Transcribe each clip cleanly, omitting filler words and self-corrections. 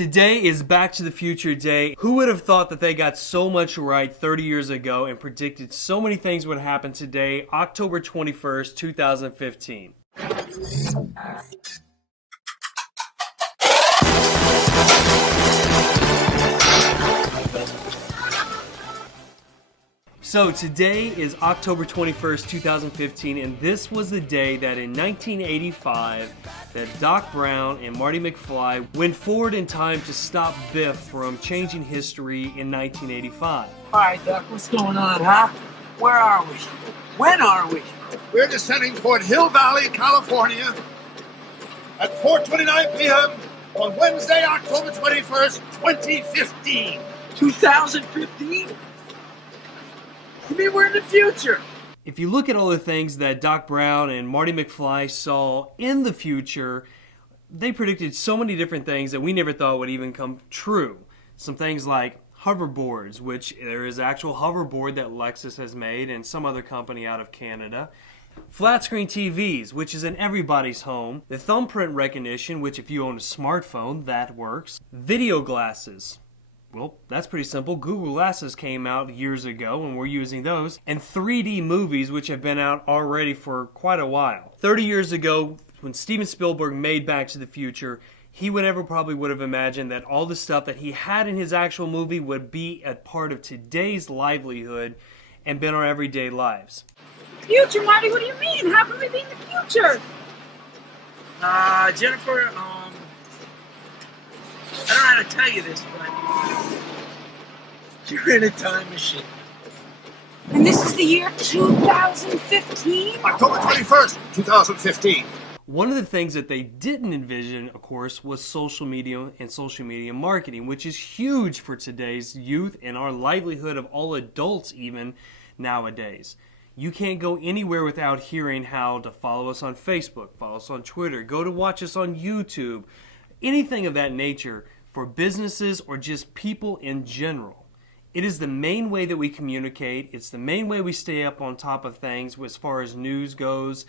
Today is Back to the Future Day. Who would have thought that they got so much right 30 years ago and predicted so many things would happen today, October 21st, 2015. So today is October 21st, 2015, and this was the day that in 1985 that Doc Brown and Marty McFly went forward in time to stop Biff from changing history in 1985. All right, Doc, what's going on, huh? Where are we? When are we? We're descending toward Hill Valley, California at 4:29 p.m. on Wednesday, October 21st, 2015. 2015? You mean we're in the future? If you look at all the things that Doc Brown and Marty McFly saw in the future, they predicted so many different things that we never thought would even come true. Some things like hoverboards, which there is actual hoverboard that Lexus has made and some other company out of Canada. Flat screen TVs, which is in everybody's home. The thumbprint recognition, which if you own a smartphone, that works. Video glasses. Well, that's pretty simple. Google Glasses came out years ago and we're using those. And 3D movies, which have been out already for quite a while. 30 years ago, when Steven Spielberg made Back to the Future, he probably would have imagined that all the stuff that he had in his actual movie would be a part of today's livelihood and been our everyday lives. Future, Marty? What do you mean? How can we be in the future? Jennifer, I don't know how to tell you this, but you're in a time machine. And this is the year 2015? October 21st, 2015. One of the things that they didn't envision, of course, was social media and social media marketing, which is huge for today's youth and our livelihood of all adults even nowadays. You can't go anywhere without hearing how to follow us on Facebook, follow us on Twitter, go to watch us on YouTube, anything of that nature for businesses or just people in general. It is the main way that we communicate. It's the main way we stay up on top of things as far as news goes,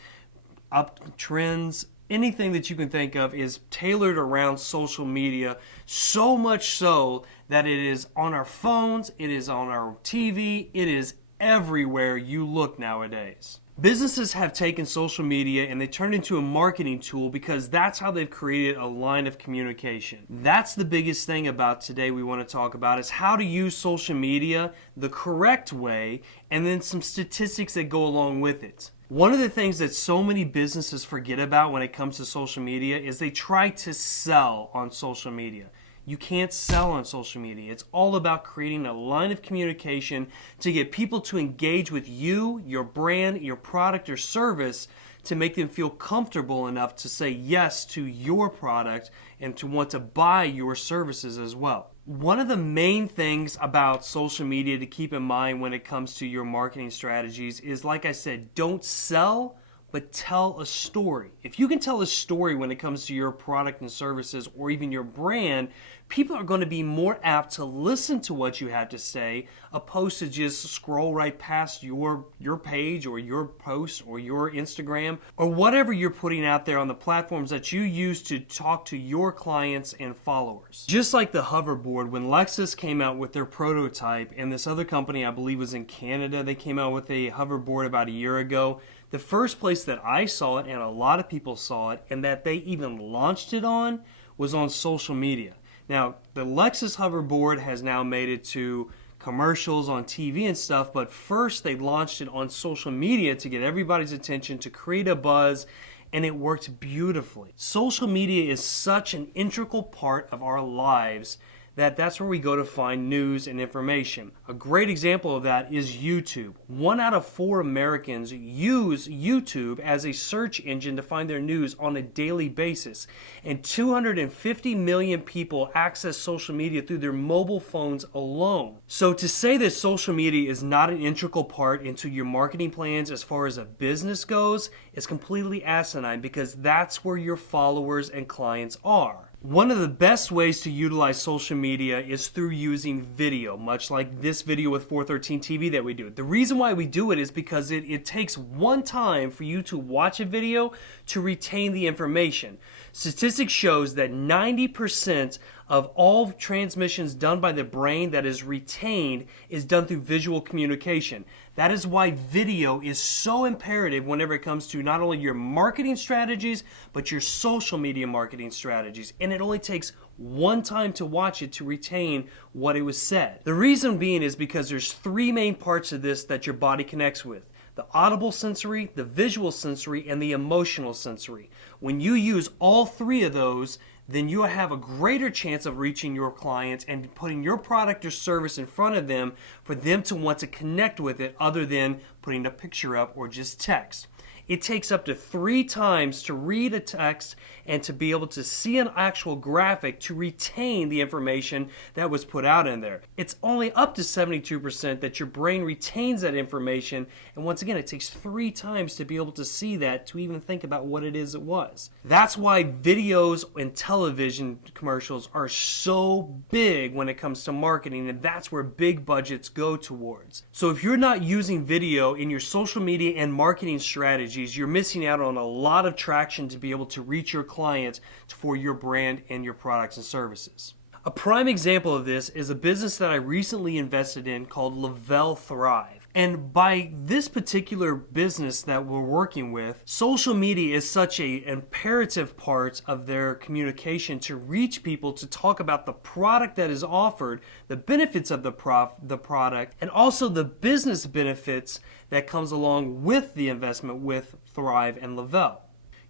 up trends, anything that you can think of is tailored around social media, so much so that it is on our phones, it is on our TV, it is everywhere you look nowadays. Businesses have taken social media and they turned into a marketing tool because that's how they've created a line of communication. That's the biggest thing about today we want to talk about is how to use social media the correct way and then some statistics that go along with it. One of the things that so many businesses forget about when it comes to social media is they try to sell on social media. You can't sell on social media. It's all about creating a line of communication to get people to engage with you, your brand, your product or service to make them feel comfortable enough to say yes to your product and to want to buy your services as well. One of the main things about social media to keep in mind when it comes to your marketing strategies is, like I said, don't sell, but tell a story. If you can tell a story when it comes to your product and services or even your brand, people are going to be more apt to listen to what you have to say opposed to just scroll right past your page or your post or your Instagram or whatever you're putting out there on the platforms that you use to talk to your clients and followers. Just like the hoverboard, when Lexus came out with their prototype and this other company, I believe was in Canada, they came out with a hoverboard about a year ago. The first place that I saw it, and a lot of people saw it, and that they even launched it on, was on social media. Now, the Lexus hoverboard has now made it to commercials on TV and stuff, but first they launched it on social media to get everybody's attention, to create a buzz, and it worked beautifully. Social media is such an integral part of our lives that's where we go to find news and information. A great example of that is YouTube. 1 out of 4 Americans use YouTube as a search engine to find their news on a daily basis. And 250 million people access social media through their mobile phones alone. So to say that social media is not an integral part into your marketing plans as far as a business goes is completely asinine because that's where your followers and clients are. One of the best ways to utilize social media is through using video, much like this video with 413 TV that we do. The reason why we do it is because it takes one time for you to watch a video to retain the information. Statistics shows that 90% of all transmissions done by the brain that is retained is done through visual communication. That is why video is so imperative whenever it comes to not only your marketing strategies, but your social media marketing strategies. And it only takes one time to watch it to retain what it was said. The reason being is because there's three main parts of this that your body connects with: the audible sensory, the visual sensory, and the emotional sensory. When you use all three of those, then you have a greater chance of reaching your clients and putting your product or service in front of them for them to want to connect with it, other than putting a picture up or just text. It takes up to 3 times to read a text and to be able to see an actual graphic to retain the information that was put out in there. It's only up to 72% that your brain retains that information, and once again, it takes 3 times to be able to see that to even think about what it is it was. That's why videos and television commercials are so big when it comes to marketing, and that's where big budgets go towards. So if you're not using video in your social media and marketing strategies, you're missing out on a lot of traction to be able to reach your clients for your brand and your products and services. A prime example of this is a business that I recently invested in called Lavelle Thrive. And by this particular business that we're working with, social media is such an imperative part of their communication to reach people, to talk about the product that is offered, the benefits of the product, and also the business benefits that comes along with the investment with Thrive and Lavelle.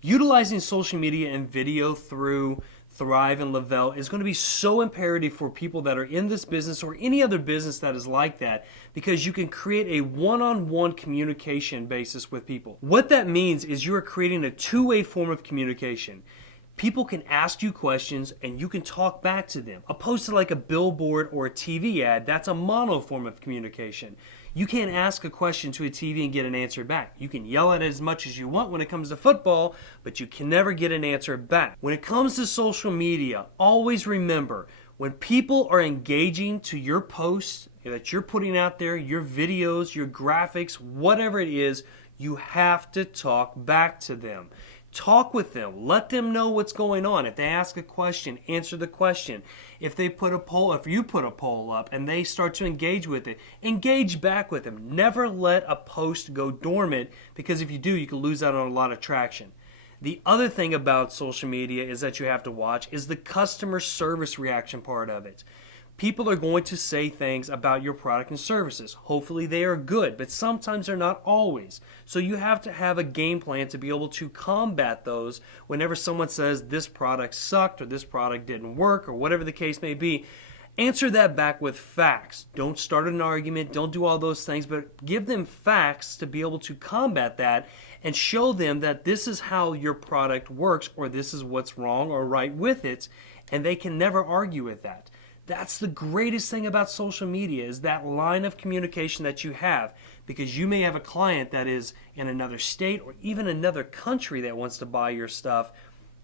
Utilizing social media and video through Thrive and Lavelle is going to be so imperative for people that are in this business or any other business that is like that, because you can create a one-on-one communication basis with people. What that means is you are creating a two-way form of communication. People can ask you questions and you can talk back to them. Opposed to like a billboard or a TV ad, that's a mono form of communication. You can't ask a question to a TV and get an answer back. You can yell at it as much as you want when it comes to football, but you can never get an answer back. When it comes to social media, always remember, when people are engaging to your posts that you're putting out there, your videos, your graphics, whatever it is, you have to talk back to them. Talk with them. Let them know what's going on. If they ask a question, answer the question. If you put a poll up and they start to engage with it, engage back with them. Never let a post go dormant, because if you do, you can lose out on a lot of traction. The other thing about social media is that you have to watch is the customer service reaction part of it. People are going to say things about your product and services. Hopefully they are good, but sometimes they're not always. So you have to have a game plan to be able to combat those whenever someone says this product sucked or this product didn't work or whatever the case may be. Answer that back with facts. Don't start an argument, don't do all those things, but give them facts to be able to combat that and show them that this is how your product works, or this is what's wrong or right with it, and they can never argue with that. That's the greatest thing about social media, is that line of communication that you have, because you may have a client that is in another state or even another country that wants to buy your stuff,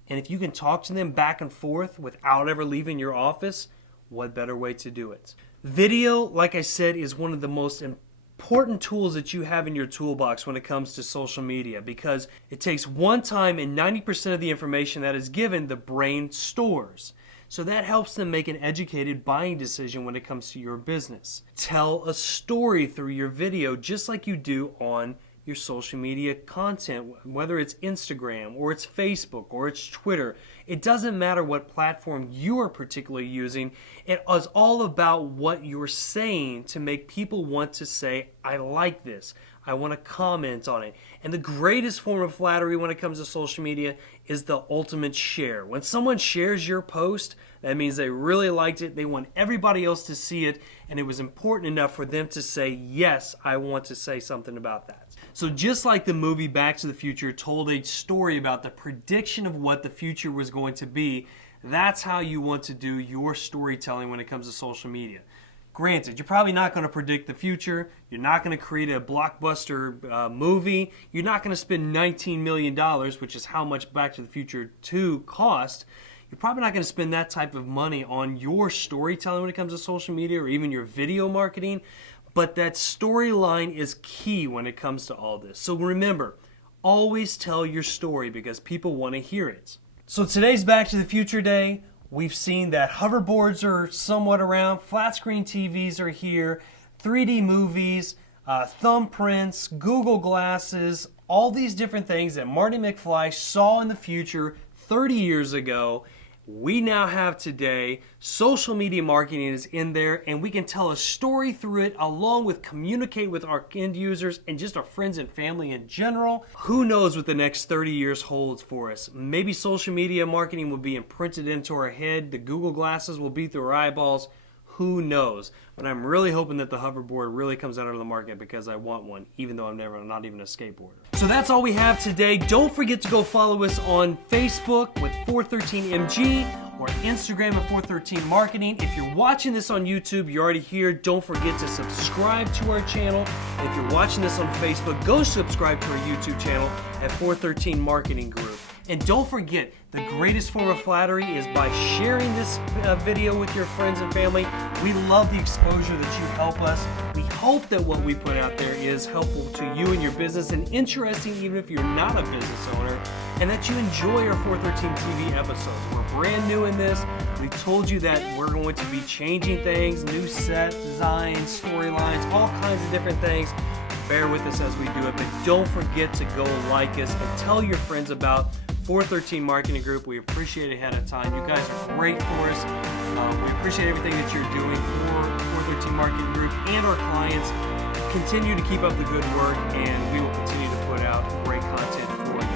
and if you can talk to them back and forth without ever leaving your office, what better way to do it? Video, like I said, is one of the most important tools that you have in your toolbox when it comes to social media, because it takes one time and 90% of the information that is given, the brain stores. So that helps them make an educated buying decision when it comes to your business. Tell a story through your video, just like you do on your social media content, whether it's Instagram or it's Facebook or it's Twitter. It doesn't matter what platform you are particularly using. It is all about what you're saying to make people want to say, I like this. I want to comment on it. And the greatest form of flattery when it comes to social media is the ultimate share. When someone shares your post, that means they really liked it, they want everybody else to see it, and it was important enough for them to say, yes, I want to say something about that. So just like the movie Back to the Future told a story about the prediction of what the future was going to be, that's how you want to do your storytelling when it comes to social media. Granted, you're probably not going to predict the future. You're not going to create a blockbuster movie. You're not going to spend $19 million, which is how much Back to the Future 2 cost. You're probably not going to spend that type of money on your storytelling when it comes to social media or even your video marketing. But that storyline is key when it comes to all this. So remember, always tell your story because people want to hear it. So today's Back to the Future Day. We've seen that hoverboards are somewhat around, flat screen TVs are here, 3D movies, thumbprints, Google glasses, all these different things that Marty McFly saw in the future 30 years ago. We now have today. Social media marketing is in there, and we can tell a story through it along with communicate with our end users and just our friends and family in general. Who knows what the next 30 years holds for us? Maybe social media marketing will be imprinted into our head. The Google glasses will be through our eyeballs. Who knows? But I'm really hoping that the hoverboard really comes out on the market because I want one, even though I'm not even a skateboarder. So that's all we have today. Don't forget to go follow us on Facebook with 413MG or Instagram at 413 Marketing. If you're watching this on YouTube, you're already here. Don't forget to subscribe to our channel. If you're watching this on Facebook, go subscribe to our YouTube channel at 413 Marketing Group. And don't forget, the greatest form of flattery is by sharing this video with your friends and family. We love the exposure that you help us. We hope that what we put out there is helpful to you and your business and interesting even if you're not a business owner, and that you enjoy our 413 TV episodes. We're brand new in this. We told you that we're going to be changing things, new set designs, storylines, all kinds of different things. Bear with us as we do it, but don't forget to go like us and tell your friends about 413 Marketing Group. We appreciate it ahead of time. You guys are great for us. We appreciate everything that you're doing for 413 Marketing Group and our clients. Continue to keep up the good work, and we will continue to put out great content for you.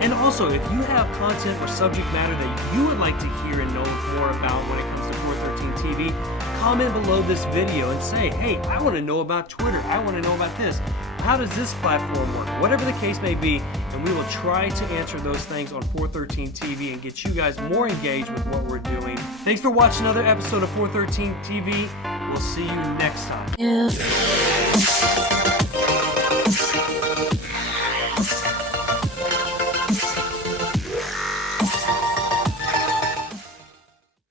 And also, if you have content or subject matter that you would like to hear and know more about when it comes to 413 TV, comment below this video and say, hey, I want to know about Twitter. I want to know about this. How does this platform work? Whatever the case may be, and we will try to answer those things on 413 TV and get you guys more engaged with what we're doing. Thanks for watching another episode of 413 TV. We'll see you next time. Yeah.